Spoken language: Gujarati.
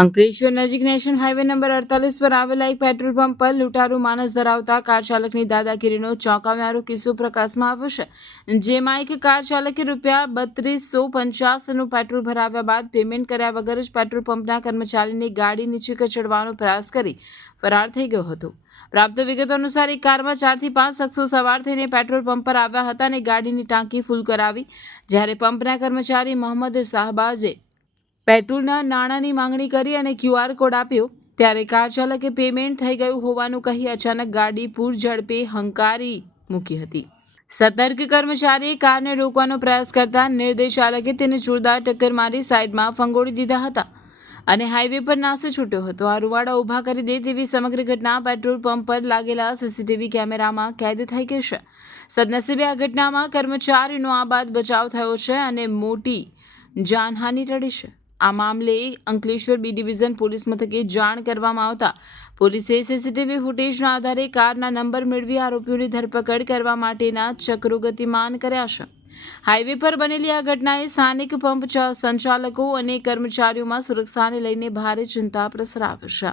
અંકલેશ્વર નજીક નેશનલ હાઈવે નંબર 48 પર આવેલા એક પેટ્રોલ પંપ પર લૂંટારૂ માનસ ધરાવતા કાર ચાલકની દાદાગીરીનો ચોંકાવનારો કિસ્સો પ્રકાશમાં આવ્યો છે, જેમાં એક કાર ચાલકે ₹3250નું પેટ્રોલ ભરાવ્યા બાદ પેમેન્ટ કર્યા વગર જ પેટ્રોલ પંપના કર્મચારીની ગાડી નીચે કચડવાનો પ્રયાસ કરી ફરાર થઈ ગયો હતો। પ્રાપ્ત વિગતો અનુસાર એક કારમાં 4 થી 5 શખ્સો સવાર થઈને પેટ્રોલ પંપ પર આવ્યા હતા અને ગાડીની ટાંકી ફૂલ કરાવી, જ્યારે પંપના કર્મચારી મોહમ્મદ શાહબાજે પેટ્રોલના નાણાંની માંગણી કરી અને QR કોડ આપ્યો, ત્યારે કાર ચાલકે પેમેન્ટ થઈ ગયું હોવાનું કહી અચાનક ગાડી પૂર ઝડપે હંકારી મૂકી હતી। સતર્ક કર્મચારીએ કારને રોકવાનો પ્રયાસ કરતા નિર્દય ચાલકે તેને જોરદાર ટક્કર મારી સાઈડમાં ફંગોળી દીધા હતા અને હાઈવે પર નાસી છૂટ્યો હતો। આ રૂવાડા ઊભા કરી દે તેવી સમગ્ર ઘટના પેટ્રોલ પંપ પર લાગેલા CCTV કેમેરામાં કેદ થઈ ગઈ છે। સદનસીબે આ ઘટનામાં કર્મચારીનો આબાદ બચાવ થયો છે અને મોટી જાનહાનિ ટળી છે। આ મામલે અંકલેશ્વર બી ડિવિઝન પોલીસ મથકે જાણ કરવામાં આવતા પોલીસે CCTV ફૂટેજના આધારે કારના નંબર મેળવી આરોપીઓની ધરપકડ કરવા માટેના ચક્રો ગતિમાન કર્યા છે। હાઈવે પર બનેલી આ ઘટનાએ સ્થાનિક પંપ સંચાલકો અને કર્મચારીઓમાં સુરક્ષાને લઈને ભારે ચિંતા પ્રસરાવી છે।